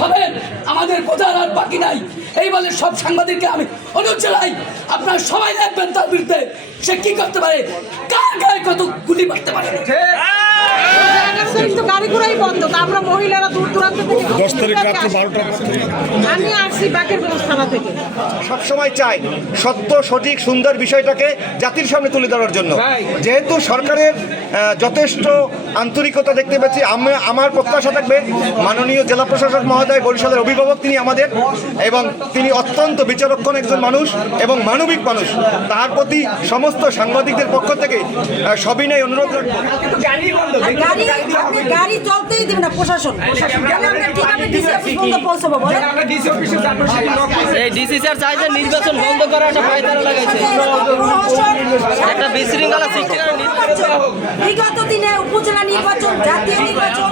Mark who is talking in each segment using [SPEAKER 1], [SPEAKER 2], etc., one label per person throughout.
[SPEAKER 1] যাবেন, আমাদের কোথায় আর বাকি নাই। এই বলে সব সাংবাদিককে আমি অনুরোধ জানাই, আপনারা সবাই দেখবেন তার বিরুদ্ধে সে কি করতে পারে, কার গায়ে কত গুলি মারতে পারে।
[SPEAKER 2] কিন্তু গাড়ি ঘোড়াই বন্ধ। তা আমরা মহিলারা দূর দূরান্ত থেকে
[SPEAKER 3] দশ তারিখ রাত্রে বারোটা
[SPEAKER 2] আমি আসছি বাকের থানা থেকে।
[SPEAKER 4] সবসময় চাই সত্য সঠিক সুন্দর বিষয়টাকে জাতির সামনে তুলে ধরার জন্য। যেহেতু সরকারের যথেষ্ট আন্তরিকতা দেখতে পাচ্ছি আমি আমার প্রত্যাশা থাকবে মাননীয় জেলা প্রশাসক মহোদয় বরিশালের অভিভাবক তিনি আমাদের এবং তিনি অত্যন্ত বিচারক্ষণ একজন মানুষ এবং মানবিক মানুষ। তার প্রতি সমস্ত সাংবাদিকদের পক্ষ থেকে সবিনয় অনুরোধ রাখব
[SPEAKER 5] গাড়ি আপনি গাড়ি চলতেই দেবে না প্রশাসন। ডিসি
[SPEAKER 6] এই ডিসি স্যার চাই যে নির্বাচন বন্ধ করা একটা পায়তারা লাগাইছে। একটা বিশৃঙ্খলা সৃষ্টি করে
[SPEAKER 5] বিগত দিনে উপজেলা নির্বাচন জাতীয় নির্বাচন।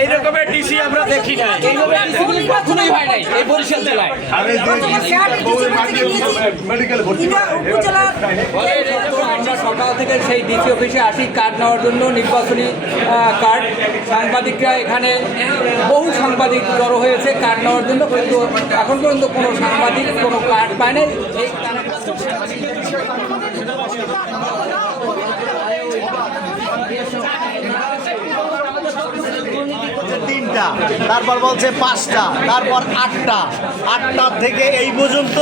[SPEAKER 6] এই রকমের ডিসি আমরা দেখি না
[SPEAKER 5] কখনোই হয় নাই এই বরিশাল জেলায়। উপজেলার
[SPEAKER 7] আমরা সকাল থেকে সেই ডিসি অফিসে আসি কার্ড নেওয়ার জন্য, নির্বাচনী কার্ড সাংবাদিকরা এখানে বহু সাংবাদিক জড়ো হয়েছে কার্ড নেওয়ার জন্য, কিন্তু এখন পর্যন্ত কোনো সাংবাদিক, কোনো কার্ড পায় নাই এই
[SPEAKER 8] তিনটা তারপর বলছে পাঁচটা তারপর আটটা। আটটা থেকে এই পর্যন্ত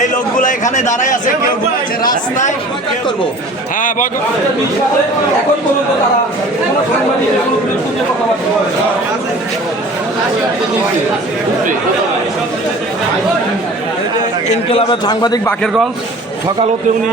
[SPEAKER 8] এই লোকগুলো এখানে দাঁড়ায় আছে কেউ ঘুমাচ্ছে রাস্তায় কেউ করব।
[SPEAKER 3] ইনকেলাবের সাংবাদিক বাকেরগঞ্জ সকাল হতে উনি